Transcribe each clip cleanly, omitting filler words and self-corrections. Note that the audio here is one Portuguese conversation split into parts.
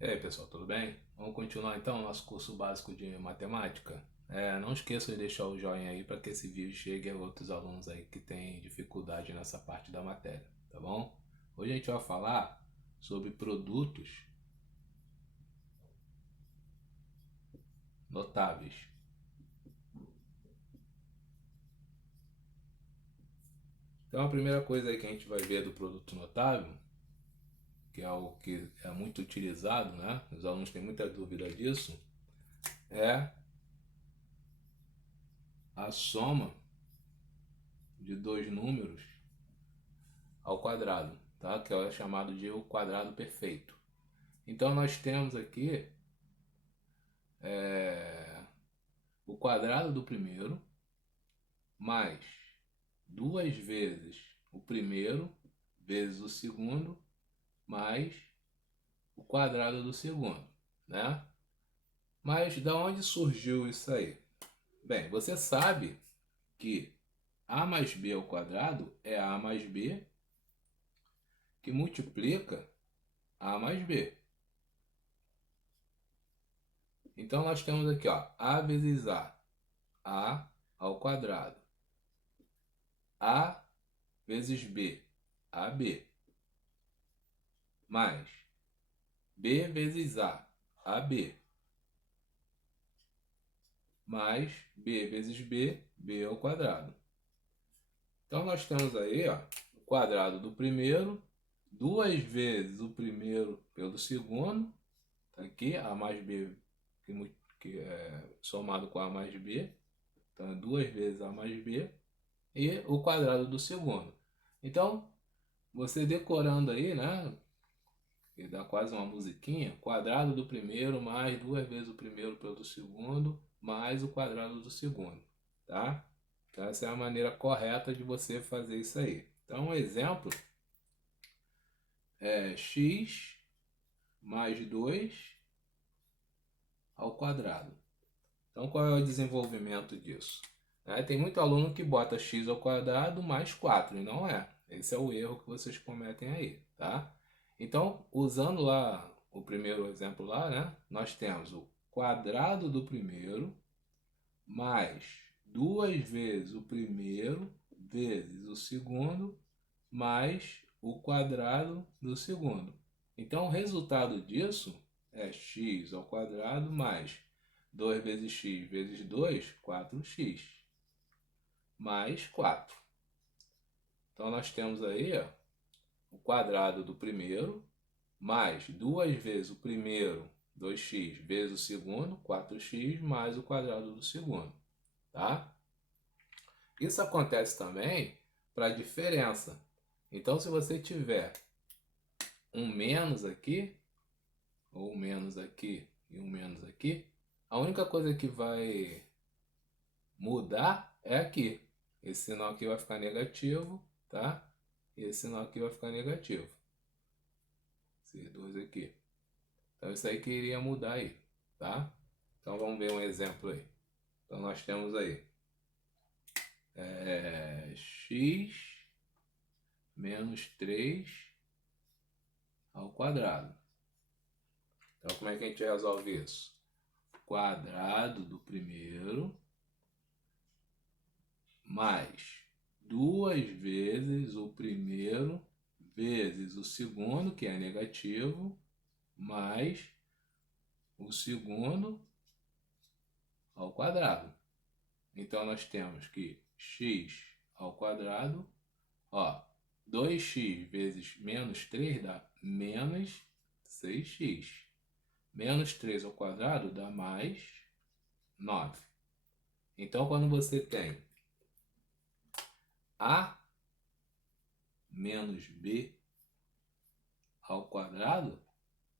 E aí pessoal, tudo bem? Vamos continuar então o nosso curso básico de matemática? Não esqueça de deixar o joinha aí para que esse vídeo chegue a outros alunos aí que têm dificuldade nessa parte da matéria, tá bom? Hoje a gente vai falar sobre produtos notáveis. Então a primeira coisa aí que a gente vai ver do produto notável, que é algo que é muito utilizado, né? Os alunos têm muita dúvida disso, é a soma de dois números ao quadrado, tá? Que é chamado de o quadrado perfeito. Então nós temos aqui o quadrado do primeiro mais duas vezes o primeiro vezes o segundo mais o quadrado do segundo, né? Mas da onde surgiu isso aí? Bem, você sabe que a mais b ao quadrado é a mais b que multiplica a mais b. Então nós temos aqui, ó, a vezes a ao quadrado, a vezes b, ab, mais b vezes ab, mais b vezes b, b ao quadrado. Então nós temos aí, ó, o quadrado do primeiro, duas vezes o primeiro pelo segundo, tá aqui, a mais b que é somado com a mais b, então é duas vezes a mais b, e o quadrado do segundo. Então, você decorando aí, né, que dá quase uma musiquinha, quadrado do primeiro mais duas vezes o primeiro pelo segundo, mais o quadrado do segundo, tá? Então essa é a maneira correta de você fazer isso aí. Então um exemplo é x mais 2 ao quadrado. Então qual é o desenvolvimento disso? Tem muito aluno que bota x ao quadrado mais 4, e não é. Esse é o erro que vocês cometem aí, tá? Então, usando lá o primeiro exemplo lá, né? Nós temos o quadrado do primeiro mais duas vezes o primeiro vezes o segundo mais o quadrado do segundo. Então, o resultado disso é x ao quadrado mais 2 vezes x vezes 2, 4x, mais 4. Então, nós temos aí, ó, o quadrado do primeiro mais duas vezes o primeiro, 2x, vezes o segundo, 4x, mais o quadrado do segundo, tá? Isso acontece também para a diferença. Então, se você tiver um menos aqui, ou um menos aqui e um menos aqui, a única coisa que vai mudar é aqui. Esse sinal aqui vai ficar negativo, tá? E esse sinal aqui vai ficar negativo. Esses dois aqui. Então, isso aí que iria mudar aí, tá? Então, vamos ver um exemplo aí. Então, nós temos aí x menos 3 ao quadrado. Então, como é que a gente resolve isso? Quadrado do primeiro mais duas vezes o primeiro vezes o segundo, que é negativo, mais o segundo ao quadrado. Então, nós temos que x ao quadrado, ó, 2x vezes menos 3 dá menos 6x. Menos 3 ao quadrado dá mais 9. Então, quando você tem a menos b ao quadrado,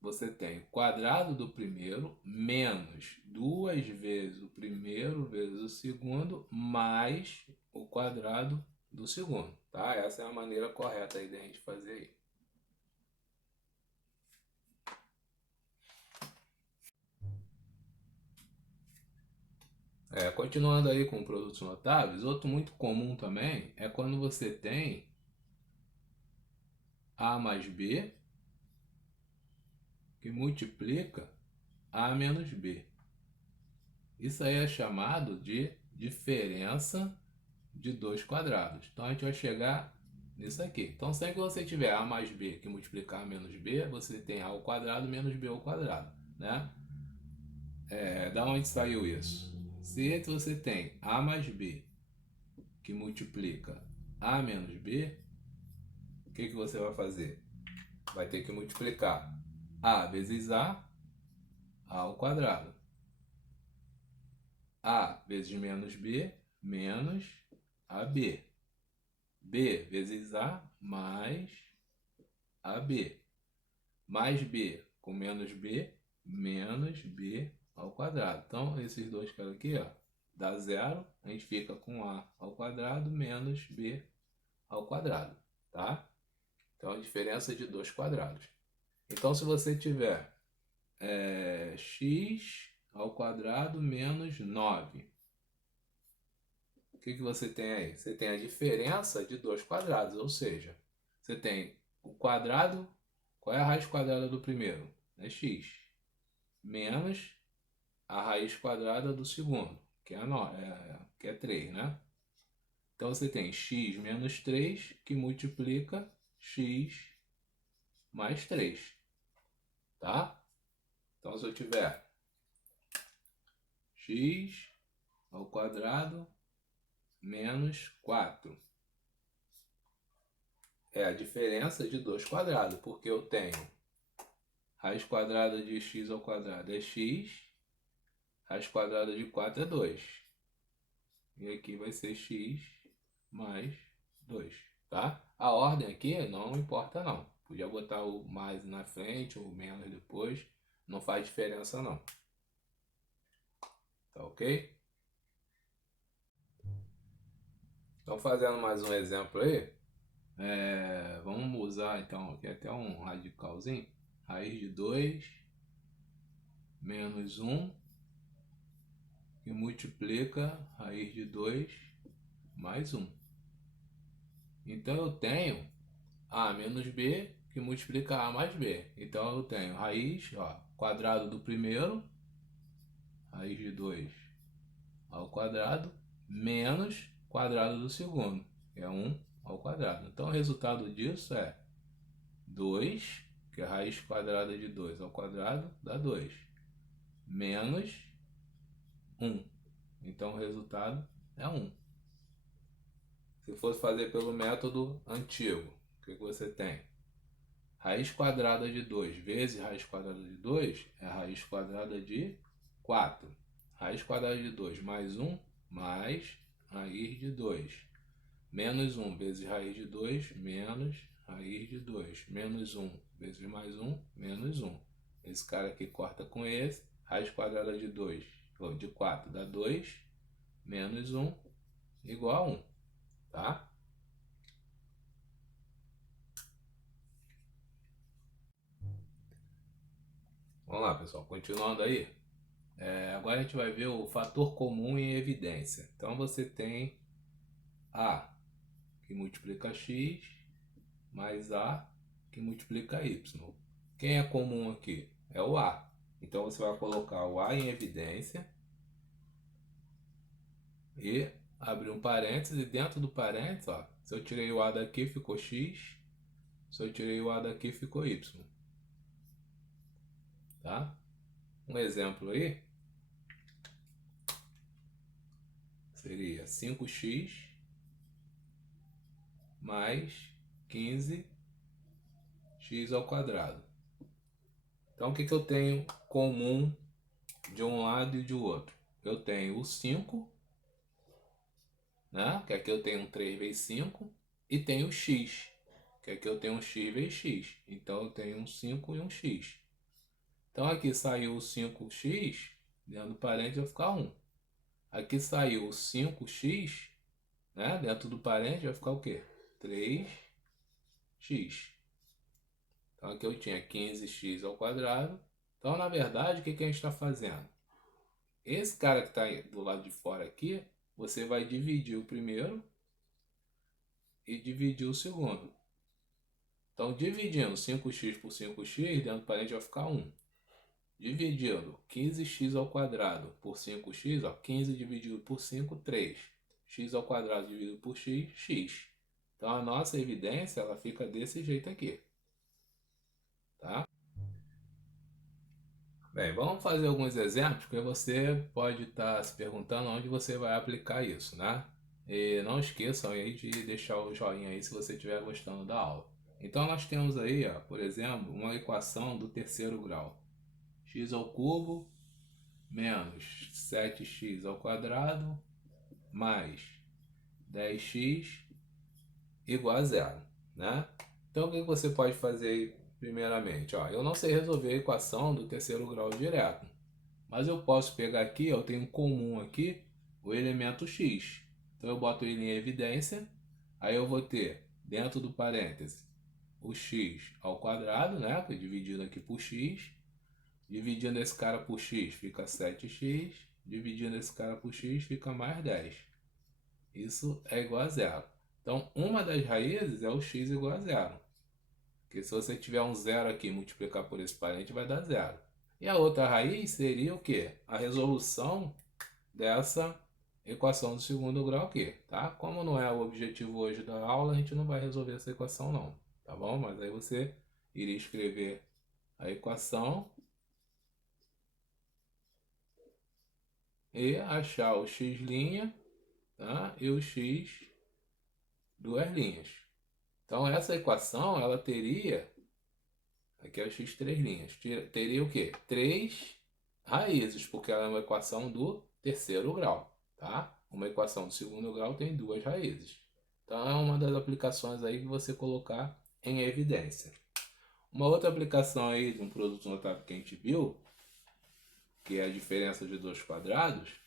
você tem o quadrado do primeiro menos duas vezes o primeiro vezes o segundo mais o quadrado do segundo, tá? Essa é a maneira correta aí da gente fazer aí. Continuando aí com produtos notáveis, outro muito comum também é quando você tem a mais b que multiplica A menos B. Isso aí é chamado de diferença de dois quadrados. Então a gente vai chegar nisso aqui. Então sempre que você tiver A mais B que multiplicar A menos B, você tem A ao quadrado menos B ao quadrado, né? Da onde saiu isso? Se você tem A mais B que multiplica A menos B, o que você vai fazer? Vai ter que multiplicar A vezes A ao quadrado. A vezes menos B, menos AB. B vezes A mais AB. Mais B com menos B, menos B ao quadrado. Então, esses dois caras aqui, ó, dá zero. A gente fica com A ao quadrado menos B ao quadrado, tá? Então, a diferença de dois quadrados. Então, se você tiver x ao quadrado menos 9. O que você tem aí? Você tem a diferença de dois quadrados, ou seja, você tem o quadrado, qual é a raiz quadrada do primeiro? É x, menos a raiz quadrada do segundo, que é 3, né? Então você tem x menos 3 que multiplica x mais 3, tá? Então se eu tiver x ao quadrado menos 4. É a diferença de dois quadrados, porque eu tenho raiz quadrada de x ao quadrado é x, raiz quadrada de 4 é 2. E aqui vai ser x mais 2, tá? A ordem aqui não importa não. Podia botar o mais na frente ou o menos depois, não faz diferença não. Tá ok? Então fazendo mais um exemplo aí, vamos usar então aqui até um radicalzinho. Raiz de 2 menos 1 que multiplica raiz de 2 mais 1. Então eu tenho A menos B que multiplica A mais B. Então eu tenho raiz, ó, quadrado do primeiro, raiz de 2 ao quadrado, menos quadrado do segundo, que é 1 ao quadrado. Então o resultado disso é 2, que é a raiz quadrada de 2 ao quadrado, dá 2, menos 1. Então o resultado é 1. Se fosse fazer pelo método antigo, o que você tem? Raiz quadrada de 2 vezes raiz quadrada de 2 é a raiz quadrada de 4. Raiz quadrada de 2 mais 1 mais raiz de 2. Menos 1 vezes raiz de 2 menos raiz de 2. Menos 1 vezes mais 1 menos 1. Esse cara aqui corta com esse. Raiz quadrada de 2, ou de 4 dá 2. Menos 1 igual a 1. Tá? Vamos lá, pessoal. Continuando aí. Agora a gente vai ver o fator comum em evidência. Então você tem A que multiplica X mais A que multiplica Y. Quem é comum aqui? É o A. Então você vai colocar o A em evidência e abrir um parênteses, e dentro do parênteses, ó, se eu tirei o A daqui ficou X, se eu tirei o A daqui ficou Y. Tá? Um exemplo aí seria 5x mais 15x ao quadrado. Então o que eu tenho comum de um lado e de outro? Eu tenho o 5, né? Que aqui eu tenho um 3 vezes 5, e tenho o x, que aqui eu tenho um x vezes x. Então eu tenho um 5 e um x. Então aqui saiu o 5x, dentro do parênteses vai ficar 1. Aqui saiu o 5x, né? Dentro do parênteses vai ficar o quê? 3x. Então aqui eu tinha 15x ao quadrado. Então na verdade o que a gente está fazendo? Esse cara que está do lado de fora aqui, você vai dividir o primeiro e dividir o segundo. Então, dividindo 5x por 5x, dentro do parênteses vai ficar 1. Dividindo 15x ao quadrado por 5x, ó, 15 dividido por 5, 3. X ao quadrado dividido por x, x. Então, a nossa evidência ela fica desse jeito aqui. Tá? Bem, vamos fazer alguns exemplos, porque você pode estar se perguntando onde você vai aplicar isso, né? E não esqueçam aí de deixar o joinha aí se você estiver gostando da aula. Então nós temos aí, ó, por exemplo, uma equação do terceiro grau. X ao cubo menos 7x ao quadrado mais 10x igual a zero, né? Então o que você pode fazer aí primeiramente? Ó, eu não sei resolver a equação do terceiro grau direto, mas eu posso pegar aqui, eu tenho um comum aqui, o elemento x. Então eu boto ele em evidência, aí eu vou ter dentro do parêntese o x ao quadrado, né, que é dividido aqui por x, dividindo esse cara por x fica 7x, dividindo esse cara por x fica mais 10. Isso é igual a zero. Então uma das raízes é o x igual a zero. Porque se você tiver um zero aqui e multiplicar por esse parente vai dar zero. E a outra raiz seria o quê? A resolução dessa equação do segundo grau aqui, tá? Como não é o objetivo hoje da aula, a gente não vai resolver essa equação não, tá bom? Mas aí você iria escrever a equação e achar o x', tá? E o x duas linhas. Então essa equação, ela teria, aqui é o x três linhas, teria o quê? 3 raízes, porque ela é uma equação do terceiro grau, tá? Uma equação do segundo grau tem duas raízes. Então é uma das aplicações aí que você colocar em evidência. Uma outra aplicação aí de um produto notável que a gente viu, que é a diferença de dois quadrados,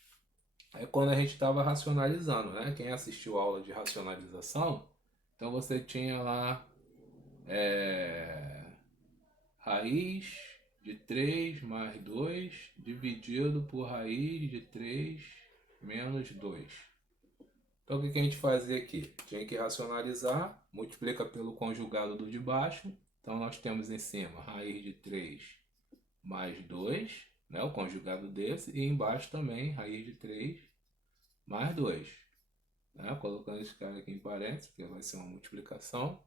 é quando a gente estava racionalizando, né? Quem assistiu a aula de racionalização, então você tinha lá raiz de 3 mais 2 dividido por raiz de 3 menos 2. Então o que a gente fazia aqui? Tinha que racionalizar, multiplica pelo conjugado do de baixo. Então nós temos em cima raiz de 3 mais 2, né, o conjugado desse, e embaixo também raiz de 3 mais 2. Né, colocando esse cara aqui em parênteses, porque vai ser uma multiplicação.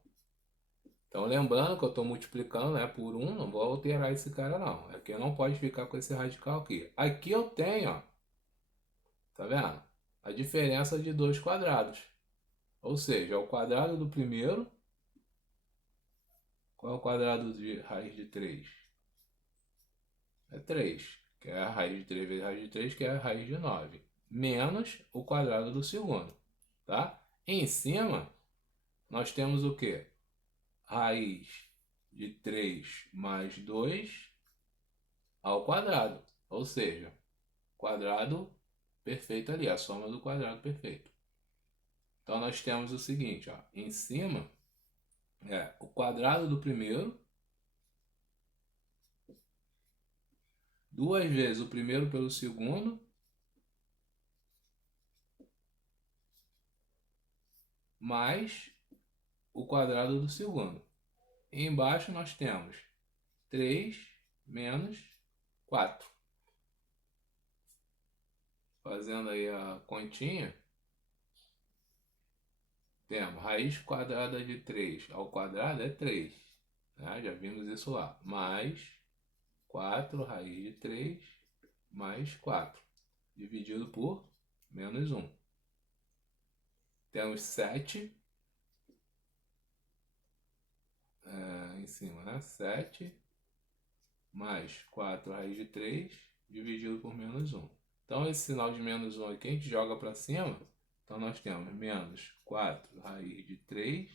Então lembrando que eu estou multiplicando, né, por 1, não vou alterar esse cara não. Aqui eu não pode ficar com esse radical aqui. Aqui eu tenho, ó, tá vendo? A diferença de dois quadrados. Ou seja, é o quadrado do primeiro. Qual é o quadrado de raiz de 3? É 3, que é a raiz de 3 vezes a raiz de 3, que é a raiz de 9. Menos o quadrado do segundo, tá? Em cima, nós temos o quê? Raiz de 3 mais 2 ao quadrado. Ou seja, quadrado perfeito ali, a soma do quadrado perfeito. Então nós temos o seguinte, ó, em cima é o quadrado do primeiro, duas vezes o primeiro pelo segundo, mais o quadrado do segundo. E embaixo nós temos 3 menos 4. Fazendo aí a continha, temos raiz quadrada de 3 ao quadrado é 3. Né? Já vimos isso lá. Mais 4 raiz de 3 mais 4. Dividido por menos 1. Temos 7 em cima, né? 7 mais 4 raiz de 3 dividido por menos 1. Então esse sinal de menos 1 aqui a gente joga para cima. Então nós temos menos 4 raiz de 3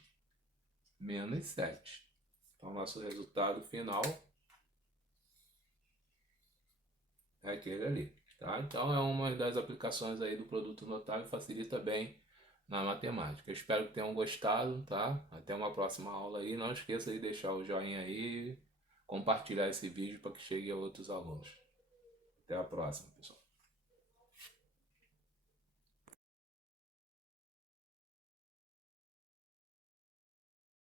menos 7. Então nosso resultado final é aquele ali. Tá? Então é uma das aplicações aí do produto notável, facilita bem na matemática. Eu espero que tenham gostado, tá? Até uma próxima aula aí. Não esqueça de deixar o joinha aí, compartilhar esse vídeo para que chegue a outros alunos. Até a próxima, pessoal.